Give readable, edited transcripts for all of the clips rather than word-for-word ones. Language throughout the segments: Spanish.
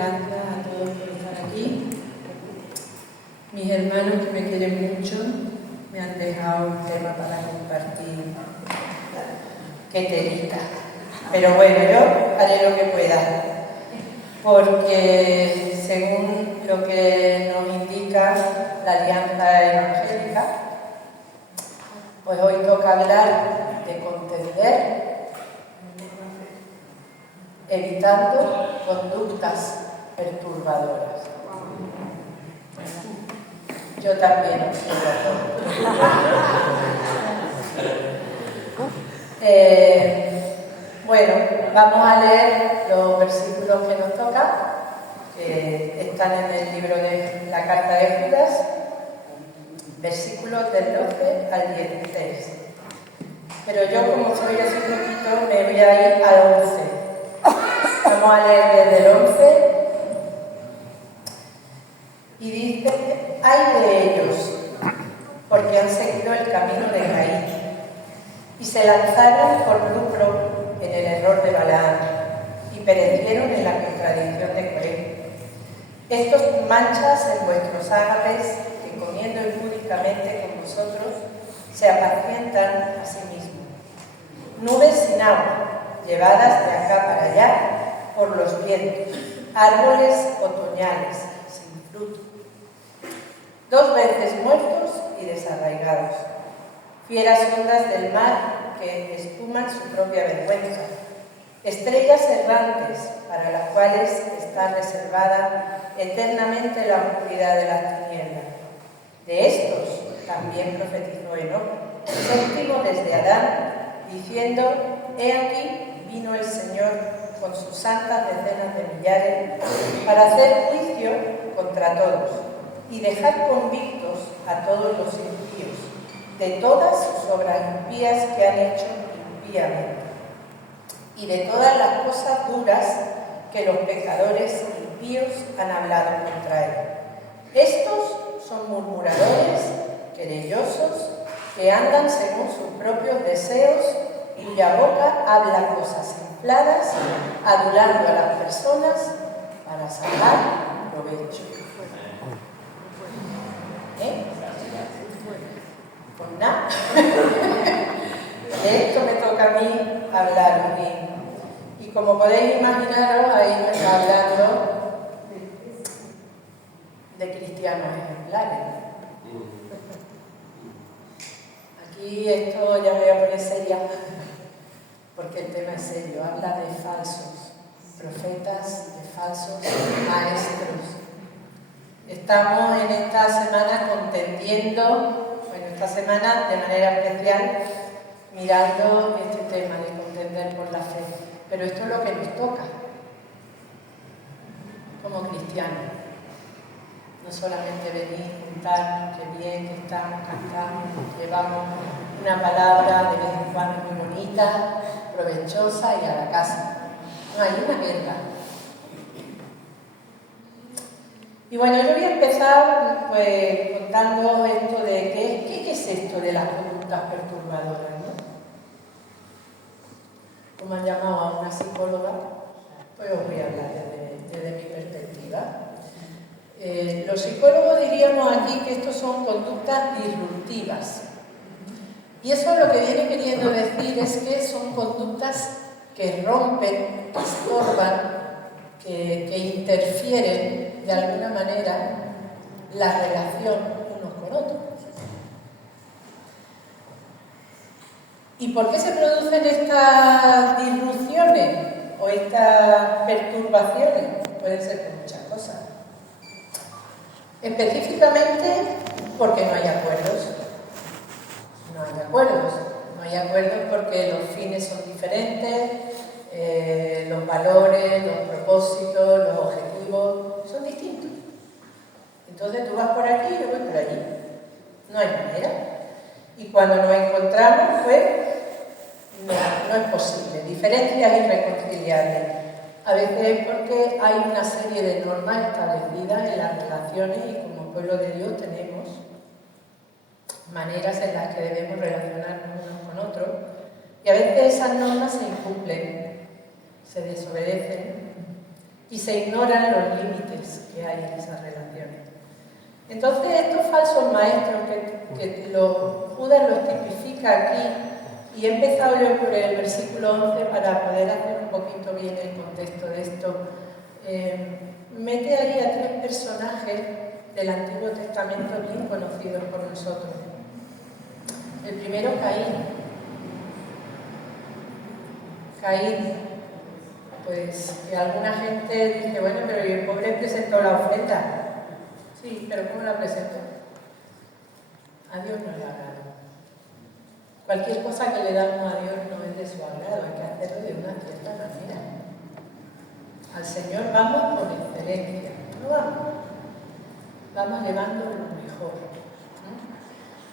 gracias a todos por estar aquí. Mis hermanos que me quieren mucho me han dejado un tema para compartir. ¡Qué telita! Pero bueno, yo haré lo que pueda, porque según lo que nos indica la Alianza Evangélica, pues hoy toca hablar de contender, evitando conductas perturbadoras. Yo también os quiero. Bueno, vamos a leer los versículos que nos tocan, que están en el libro de la Carta de Judas, versículos del 12 al 16. Pero yo, como soy así poquito, me voy a ir al 11. Vamos a leer desde el 11 y dice: «Ay de ellos, porque han seguido el camino de Caín y se lanzaron por lucro en el error de Balaam y perecieron en la contradicción de Coré. Estos manchas en vuestros ágapes que comiendo impúdicamente con vosotros se apacientan a sí mismos. Nubes sin agua, llevadas de acá para allá por los vientos, árboles otoñales sin fruto, 2 veces muertos y desarraigados, fieras ondas del mar que espuman su propia vergüenza, estrellas errantes para las cuales está reservada eternamente la oscuridad de las tinieblas. De estos también profetizó Enoc, séptimo desde Adán, diciendo: he aquí vino el Señor con sus santas decenas de millares para hacer juicio contra todos y dejar convictos a todos los impíos de todas sus obras impías que han hecho impíamente y de todas las cosas duras que los pecadores impíos han hablado contra él. Estos son murmuradores, querellosos, que andan según sus propios deseos, cuya boca habla cosas infladas, adulando a las personas para sacar provecho». Pues nada, de esto me toca a mí hablar. Y como podéis imaginaros, ahí me está hablando de cristianos ejemplares. Aquí esto ya me voy a poner seria, porque el tema es serio. Habla de falsos profetas, de falsos maestros. Estamos en esta semana contendiendo, esta semana de manera especial, mirando este tema de contender por la fe. Pero esto es lo que nos toca como cristianos. No solamente venir, juntarnos, qué bien que estamos, cantamos, llevamos una palabra de vez en cuando muy bonita, provechosa y a la casa. No, hay una guerra. Y bueno, yo voy a empezar pues contando esto de qué es esto de las conductas perturbadoras, ¿no? Como han llamado a una psicóloga, pues os voy a hablar desde mi perspectiva. Los psicólogos diríamos aquí que estos son conductas disruptivas. Y eso lo que viene queriendo decir es que son conductas que rompen, que estorban, que interfieren de alguna manera la relación unos con otros. ¿Y por qué se producen estas disrupciones o estas perturbaciones? Pueden ser por muchas cosas. Específicamente porque no hay acuerdos. No hay acuerdos. No hay acuerdos porque los fines son diferentes, los valores, los propósitos, los objetivos son distintos. Entonces tú vas por aquí y yo voy por allí. No hay manera. Y cuando nos encontramos, pues, no es posible. Diferencias irreconciliables. A veces es porque hay una serie de normas establecidas en las relaciones y como pueblo de Dios tenemos maneras en las que debemos relacionarnos unos con otros. Y a veces esas normas se incumplen, se desobedecen, y se ignoran los límites que hay en esas relaciones. Entonces estos falsos maestros que Judas los tipifica aquí, y he empezado yo por el versículo 11 para poder hacer un poquito bien el contexto de esto, mete ahí a 3 personajes del Antiguo Testamento bien conocidos por nosotros. El primero, Caín. Caín, pues que alguna gente dice, bueno, pero el pobre presentó la ofrenda. Sí, pero ¿cómo la presentó? A Dios no le agrada. Cualquier cosa que le damos a Dios no es de su agrado, hay que hacerlo de una cierta manera. Al Señor vamos por excelencia, no vamos llevando lo mejor.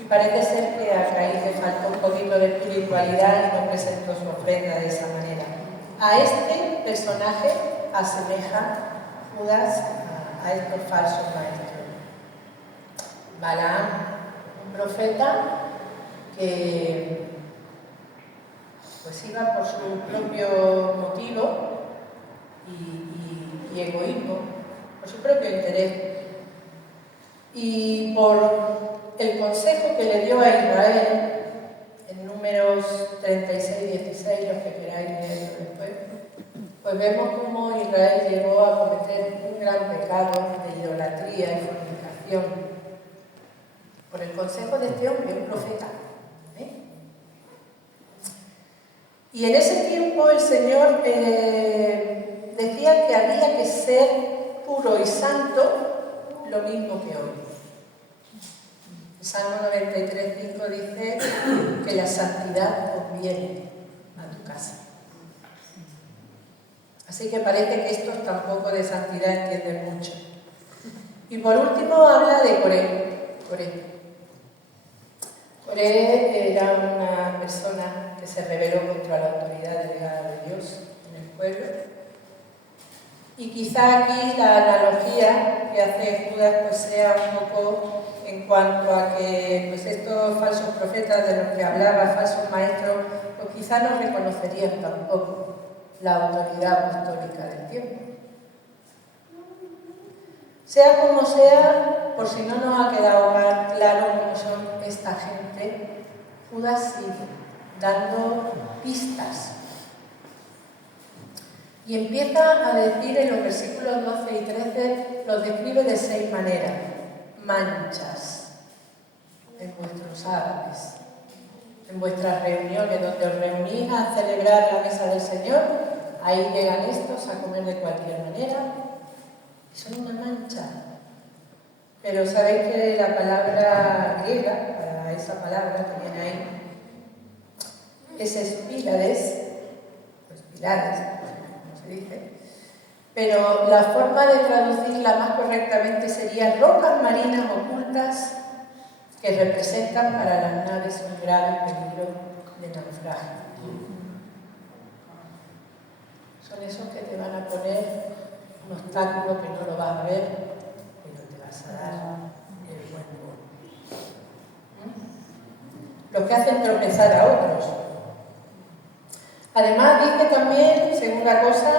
Y parece ser que a Caín le faltó un poquito de espiritualidad y no presentó su ofrenda de esa manera. A este personaje asemeja Judas a estos falsos maestros. Balaam, un profeta que pues iba por su propio motivo y egoísmo, por su propio interés. Y por el consejo que le dio a Israel, en Números 36, 16, los que queráis leerlo después, pues vemos cómo Israel llegó a cometer un gran pecado de idolatría y fornicación, por el consejo de este hombre, un profeta. Y en ese tiempo el Señor decía que había que ser puro y santo lo mismo que hoy. El Salmo 93:5 dice que la santidad conviene a tu casa. Así que parece que estos tampoco de santidad entienden mucho. Y por último habla de Coré. Coré era una persona que se rebeló contra la autoridad delegada de Dios en el pueblo. Y quizá aquí la analogía que hace Judas pues sea un poco en cuanto a que pues estos falsos profetas de los que hablaba, falsos maestros, pues quizá no reconocerían tampoco la autoridad apostólica del tiempo. Sea como sea, por si no nos ha quedado claro cómo son esta gente, Judas sigue dando pistas. Y empieza a decir en los versículos 12 y 13, los describe de 6 maneras. Manchas en vuestros sábados, en vuestras reuniones donde os reunís a celebrar la mesa del Señor, ahí llegan estos a comer de cualquier manera y son una mancha. Pero sabéis que la palabra griega, para esa palabra que viene ahí, es pilares, como se dice, pero la forma de traducirla más correctamente sería rocas marinas ocultas que representan para las naves un grave peligro de naufragio. Son esos que te van a poner un obstáculo que no lo vas a ver, pero te vas a dar el buen golpe. Los que hacen tropezar a otros. Además dice también, segunda cosa,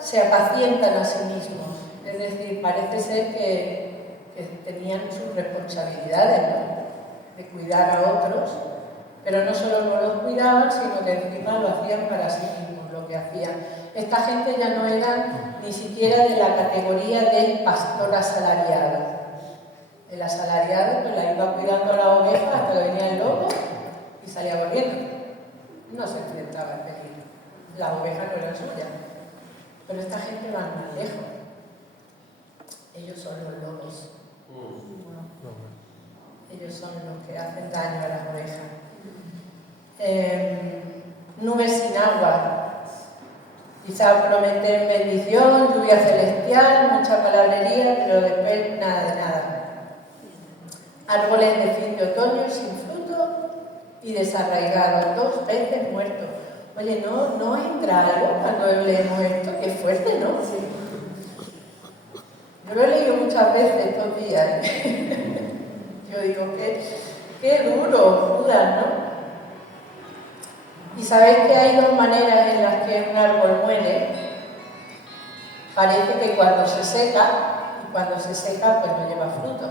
se apacientan a sí mismos. Es decir, parece ser que tenían sus responsabilidades, ¿no?, de cuidar a otros, pero no solo no los cuidaban, sino que encima lo hacían para sí mismos, lo que hacían. Esta gente ya no era ni siquiera de la categoría del pastor asalariado. El asalariado pues la iba cuidando a la oveja hasta que venía el lobo y salía corriendo. No se enfrentaba al peligro. La oveja no era suya. Pero esta gente va más lejos. Ellos son los lobos. Ellos son los que hacen daño a las ovejas. Nubes sin agua. Quizá prometen bendición, lluvia celestial, mucha palabrería, pero después nada de nada. Árboles de fin de otoño sin fruto y desarraigados, 2 veces muertos. Oye, ¿no entra algo cuando leemos esto? Qué fuerte, ¿no? Sí. Yo lo he leído muchas veces estos días. Yo digo, qué duro, Judas, ¿no? Y sabéis que hay 2 maneras en las que un árbol muere. Parece que cuando se seca, pues no lleva fruto.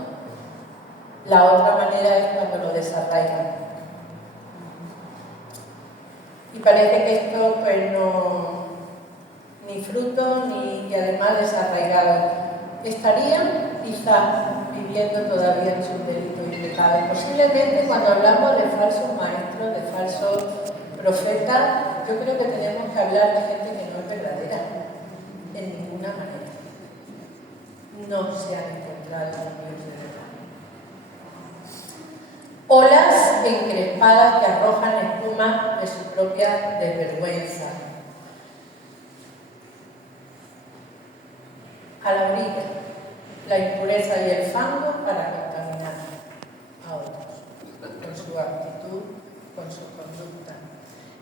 La otra manera es cuando lo desarraigan. Y parece que esto pues no, ni fruto ni además desarraigado. Estarían quizás viviendo todavía en sus delitos y pecados. Posiblemente cuando hablamos de falsos maestros, de falsos profetas, yo creo que tenemos que hablar de gente que no es verdadera, en ninguna manera. No se han encontrado en Dios de verdad. Olas encrespadas que arrojan espuma de su propia desvergüenza. A la orilla, la impureza y el fango para contaminar a otros, con su actitud, con su conducta.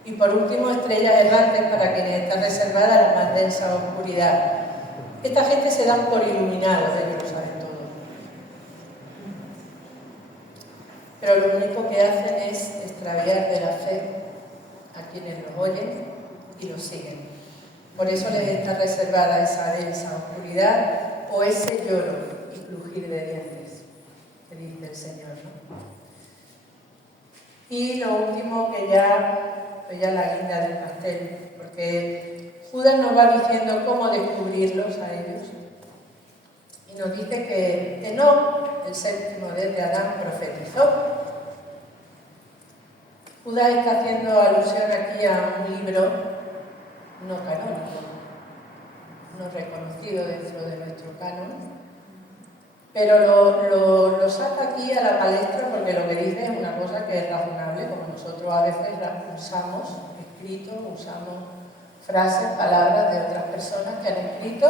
Y por último, estrellas errantes para quienes están reservadas la más densa oscuridad. Esta gente se dan por iluminados, ellos lo saben todo. Pero lo único que hacen es extraviar de la fe a quienes los oyen y los siguen. Por eso les está reservada esa densa oscuridad o ese lloro y crujir de dientes, que dice el Señor, ¿no? Y lo último que ya la guinda del pastel, porque Judas nos va diciendo cómo descubrirlos a ellos. Y nos dice que Enoc, el séptimo desde Adán, profetizó. Judas está haciendo alusión aquí a un libro no canónico, no reconocido dentro de nuestro canon, pero lo saca aquí a la palestra porque lo que dice es una cosa que es razonable, como nosotros a veces usamos escritos, usamos frases, palabras de otras personas que han escrito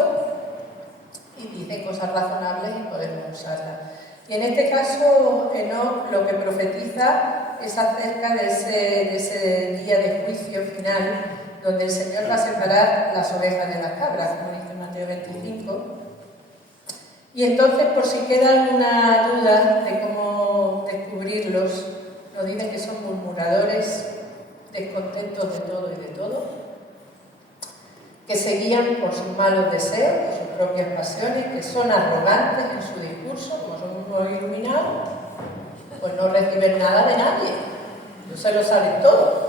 y dicen cosas razonables y podemos usarlas. Y en este caso, Enoc lo que profetiza es acerca de ese día de juicio final, donde el Señor va a separar las ovejas de las cabras, como dice Mateo 25. Y entonces, por si queda alguna duda de cómo descubrirlos, nos dicen que son murmuradores, descontentos de todo y de todo, que se guían por sus malos deseos, por sus propias pasiones, que son arrogantes en su discurso, como son unos iluminados, pues no reciben nada de nadie, no se lo saben todo.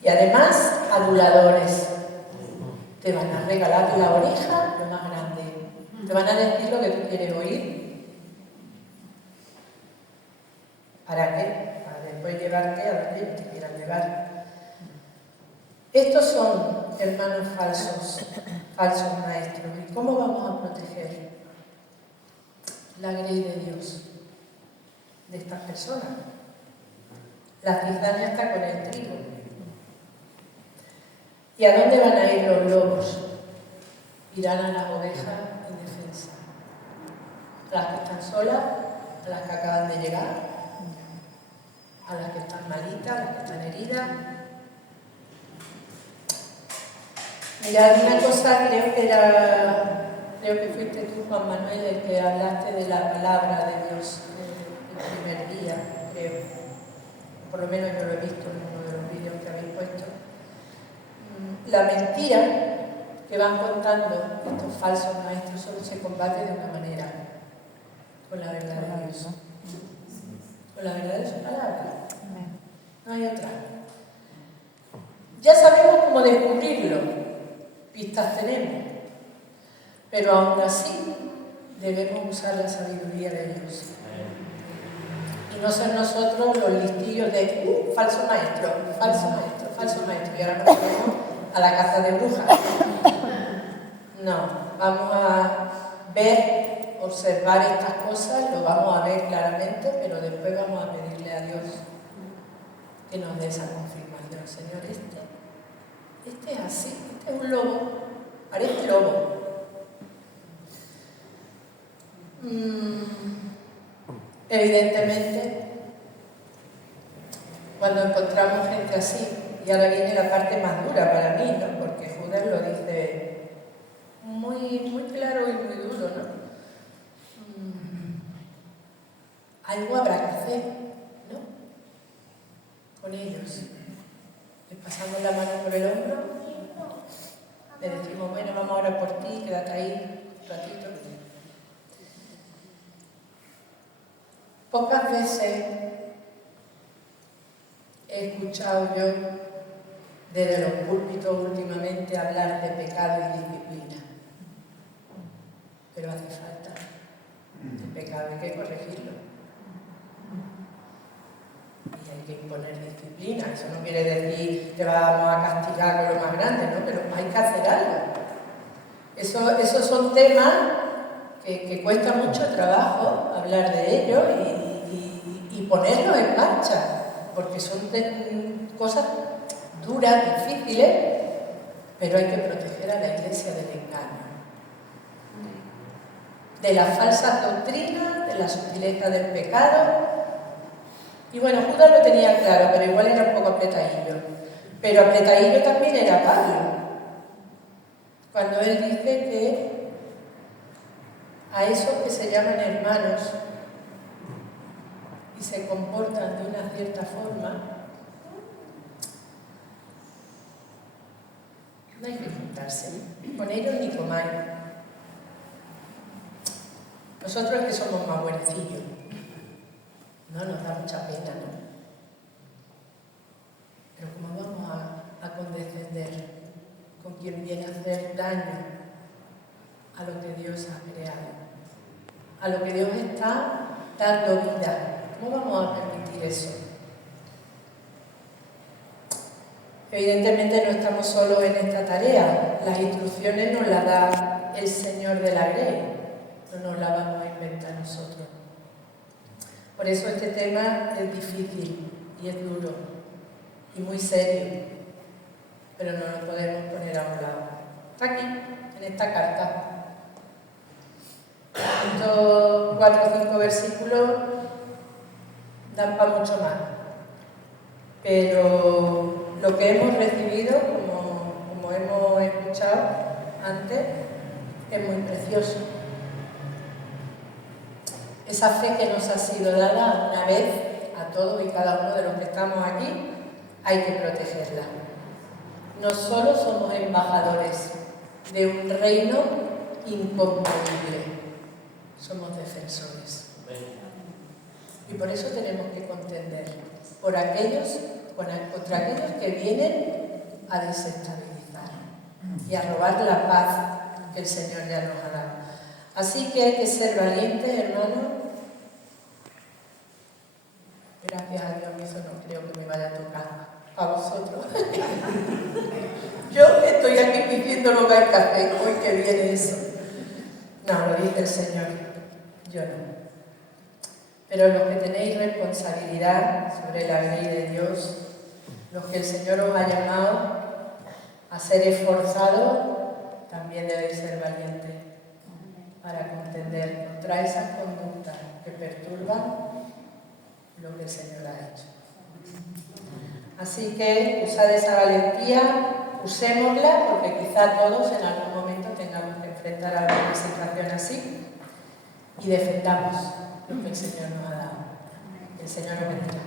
Y además, aduladores. Te van a regalar la oreja lo más grande. Te van a decir lo que tú quieres oír. ¿Para qué? Para después llevarte a donde ellos te quieran llevar. Estos son hermanos falsos maestros. ¿Y cómo vamos a proteger la grey de Dios de estas personas? La cizaña está con el trigo. ¿Y a dónde van a ir los lobos? Irán a las ovejas indefensas. A las que están solas, a las que acaban de llegar, a las que están malitas, a las que están heridas. Mirad, una cosa, creo que fuiste tú, Juan Manuel, el que hablaste de la palabra de Dios el primer día, creo. Por lo menos yo lo he visto en uno de los vídeos que habéis puesto. La mentira que van contando estos falsos maestros solo se combate de una manera, con la verdad de Dios, con la verdad de su palabra. No hay otra. Ya sabemos cómo descubrirlo, pistas tenemos, pero aún así debemos usar la sabiduría de Dios. Y no ser nosotros los listillos de falso maestro, y ahora nos ponemos a la caza de brujas. No, vamos a ver, observar estas cosas, lo vamos a ver claramente, pero después vamos a pedirle a Dios que nos dé esa confirmación. Señor, este es así, este es un lobo, parece lobo. Evidentemente, cuando encontramos gente así, y ahora viene la parte más dura para mí, ¿no? Porque Judas lo dice muy claro y muy duro, ¿no? Algo habrá que hacer, ¿no? Con ellos. Les pasamos la mano por el hombro, le decimos decimos, bueno, vamos a orar por ti, quédate ahí un ratito. Pocas veces he escuchado yo desde los púlpitos últimamente hablar de pecado y disciplina. Pero hace falta. El pecado hay que corregirlo. Y hay que imponer disciplina. Eso no quiere decir que vamos a castigar con lo más grande, ¿no? Pero hay que hacer algo. Esos son temas que cuesta mucho trabajo hablar de ellos y ponerlos en marcha, porque son cosas duras, difíciles, pero hay que proteger a la Iglesia del engaño, de las falsas doctrinas, de la sutileza del pecado. Y bueno, Judas lo tenía claro, pero igual era un poco apretadillo. Pero apretadillo también era Pablo, cuando él dice que a esos que se llaman hermanos y se comportan de una cierta forma, no hay que juntarse con ellos ni comáis. Nosotros que somos más buenecillos, no nos da mucha pena, ¿no? Pero ¿cómo vamos a condescender con quien viene a hacer daño a lo que Dios ha creado, a lo que Dios está dando vida? ¿Cómo vamos a permitir eso? Evidentemente no estamos solos en esta tarea. Las instrucciones nos las da el Señor de la Grey, no nos las vamos a inventar nosotros. Por eso este tema es difícil y es duro y muy serio, pero no lo podemos poner a un lado. Está aquí, en esta carta. Estos 4 o 5 versículos dan para mucho más, pero lo que hemos recibido, como hemos escuchado antes, es muy precioso. Esa fe que nos ha sido dada una vez a todos y cada uno de los que estamos aquí, hay que protegerla. No solo somos embajadores de un reino inconmovible, somos defensores. Y por eso tenemos que contender contra aquellos que vienen a desestabilizar y a robar la paz que el Señor ya nos ha dado. Así que hay que ser valientes, hermanos. Gracias a Dios, eso no creo que me vaya a tocar a vosotros. Yo estoy aquí pidiendo lo que hay que hacer, hoy que viene eso. No, lo dice el Señor, yo no. Pero los que tenéis responsabilidad sobre la ley de Dios, los que el Señor os ha llamado a ser esforzados, también debéis ser valientes para contender contra esas conductas que perturban lo que el Señor ha hecho. Así que usad esa valentía, usémosla, porque quizá todos en algún momento tengamos que enfrentar alguna situación así, y defendamos lo que el Señor nos ha dado. El Señor nos bendiga.